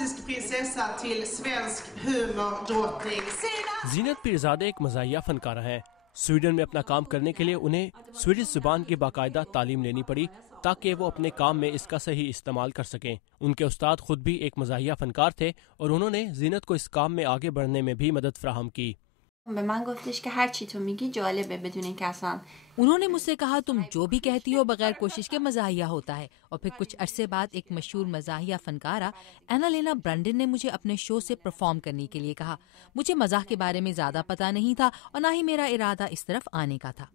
klassisk prinsessa till svensk humordrottning. زینت پیرزادہ ایک مزاحیہ فنکارہ ہیں. سویڈن میں اپنا کام کرنے کے لیے انہیں سویڈش زبان کی باقاعدہ تعلیم لینی پڑی تاکہ وہ اپنے کام میں اس کا صحیح استعمال کر سکیں. ان کے استاد خود بھی ایک مزاحیہ فنکار تھے اور انہوں نے زینت کو اس کام میں آگے بڑھنے میں بھی مدد فراہم کی. به من گفتش که هر چی تو میگی جالبه بدون اینکه اصلا انہوں نے مجھ سے کہا تم جو بھی کہتی ہو بغیر کوشش کے مزاحیہ ہوتا ہے. اور پھر کچھ عرصے بعد ایک مشہور مزاحیہ فنکارہ اینا لینا برنڈن نے مجھے اپنے شو سے پرفارم کرنے کے لیے کہا. مجھے مزاح کے بارے میں زیادہ پتہ نہیں تھا اور نہ ہی میرا ارادہ اس طرف آنے کا تھا.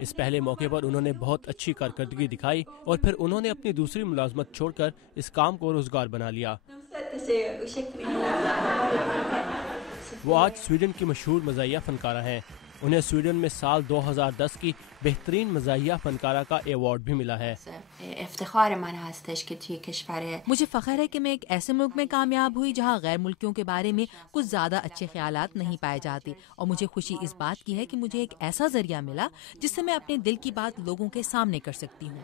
اس پہلے موقع پر انہوں نے بہت اچھی کارکردگی دکھائی اور پھر انہوں نے اپنی دوسری ملازمت چھوڑ کر اس کام کو روزگار بنا لیا. وہ آج سویڈن کی مشہور مزاحیہ فنکارہ ہیں. انہیں سویڈن میں سال 2010 کی بہترین مزاحیہ فنکارہ کا ایوارڈ بھی ملا ہے. افتخار من هستش که توی کشور مجھے فخر ہے کہ میں ایک ایسے ملک میں کامیاب ہوئی جہاں غیر ملکیوں کے بارے میں کچھ زیادہ اچھے خیالات نہیں پائے جاتے. اور مجھے خوشی اس بات کی ہے کہ مجھے ایک ایسا ذریعہ ملا جس سے میں اپنے دل کی بات لوگوں کے سامنے کر سکتی ہوں.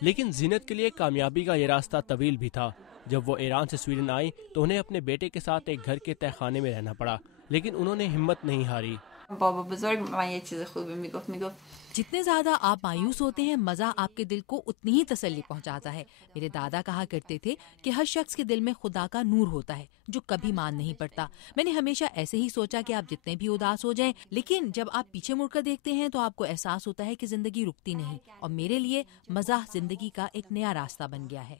لیکن زینت کے لیے کامیابی کا یہ راستہ طویل بھی تھا. جب وہ ایران سے سویڈن آئی تو انہیں اپنے بیٹے کے ساتھ ایک گھر کے تہہ خانے میں رہنا پڑا. لیکن انہوں نے ہمت نہیں ہاری. بابا بزرگ من یه چیز خوبی میگفت جتنے زیادہ آپ مایوس ہوتے ہیں مزاح آپ کے دل کو اتنی ہی تسلی پہنچاتا ہے. میرے دادا کہا کرتے تھے کہ ہر شخص کے دل میں خدا کا نور ہوتا ہے جو کبھی مان نہیں پڑتا. میں نے ہمیشہ ایسے ہی سوچا کہ آپ جتنے بھی اداس ہو جائیں لیکن جب آپ پیچھے مڑ کر دیکھتے ہیں تو آپ کو احساس ہوتا ہے کہ زندگی رکتی نہیں. اور میرے لیے مزاح زندگی کا ایک نیا راستہ بن گیا ہے.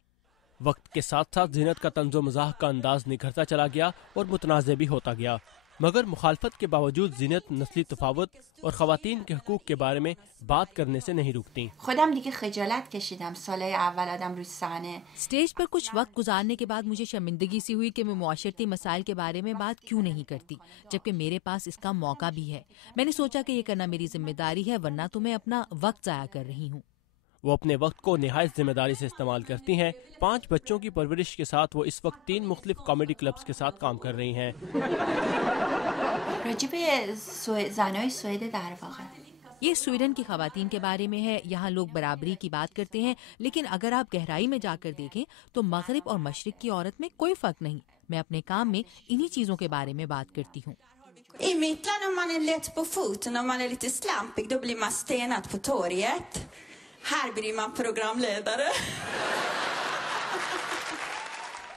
وقت کے ساتھ ساتھ زینت کا طنز و مزاح کا انداز نکھرتا چلا گیا اور متنازع بھی ہوتا گیا. مگر مخالفت کے باوجود زینت نسلی تفاوت اور خواتین کے حقوق کے بارے میں بات کرنے سے نہیں رکتی. خودم دیگه خجالت کشیدم سالهای اول آدم روی صحنه اسٹیج پر کچھ وقت گزارنے کے بعد مجھے شرمندگی سی ہوئی کہ میں معاشرتی مسائل کے بارے میں بات کیوں نہیں کرتی جبکہ میرے پاس اس کا موقع بھی ہے. میں نے سوچا کہ یہ کرنا میری ذمہ داری ہے ورنہ تو میں اپنا وقت ضائع کر رہی ہوں. وہ اپنے وقت کو نہایت ذمہ داری سے استعمال کرتی ہیں. 5 بچوں کی پرورش کے ساتھ وہ اس وقت 3 مختلف کامیڈی کلبز کے ساتھ کام کر رہی ہیں. راجب زنای سوئد در واقع یہ سویڈن کی خواتین کے بارے میں ہے. یہاں لوگ برابری کی بات کرتے ہیں لیکن اگر آپ گہرائی میں جا کر دیکھیں تو مغرب اور مشرق کی عورت میں کوئی فرق نہیں. میں اپنے کام میں انہی چیزوں کے بارے میں بات کرتی ہوں. I mitt land om man är lätt på foten och man är lite slampig då blir man stenad på torget. Här blir man programledare.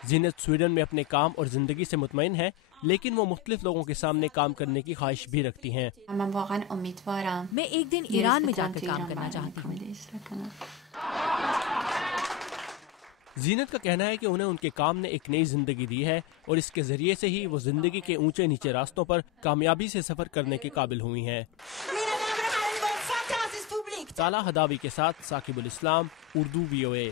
Zeenat Sweden میں اپنے کام اور زندگی سے مطمئن ہے لیکن وہ مختلف لوگوں کے سامنے کام کرنے کی خواہش بھی رکھتی ہیں. من واقعا امیدوارم میں ایک دن ایران میں جا کر کام کرنا چاہتی ہوں. زینت کا کہنا ہے کہ انہیں ان کے کام نے ایک نئی زندگی دی ہے اور اس کے ذریعے سے ہی وہ زندگی کے اونچے نیچے راستوں پر کامیابی سے سفر کرنے کے قابل ہوئی ہیں. طالع ہداوی کے ساتھ ثاقب الاسلام، اردو VOA.